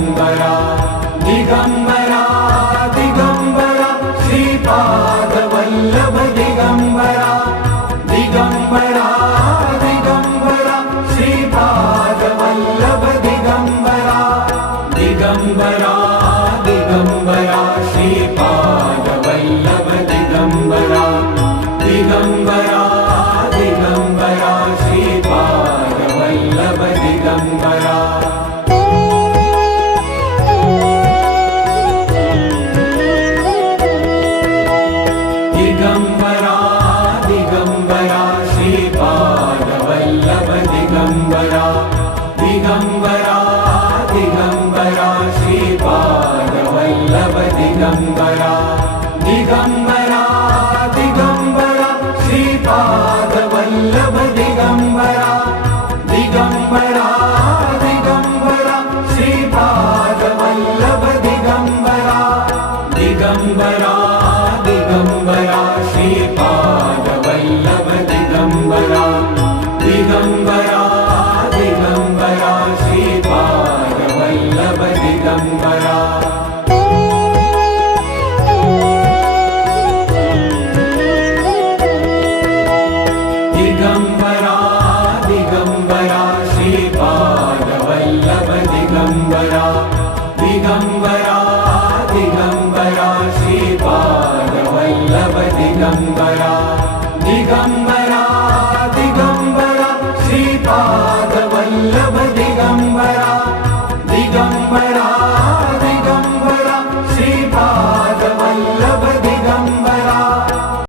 Digambara Digambara Digambara Shripad Vallabh Digambara Digambara Digambara Shripad Vallabh Digambara Digambara Digambara Shripad Vallabh Digambara Digambara Digambara Shripad Vallabh Digambara Digambara Digambara Shripad Vallabh Digambara Digambara Digambara Shripad Vallabh Digambara Digambara Digambara Shripad Vallabh Digambara Digambara Digambara Shripad Vallabh Digambara Digambara Digambara Shripad Vallabh Digambara Digambara Digambara Shripad Vallabh Digambara Digambara Digambara Shripad Vallabh Digambara Digambara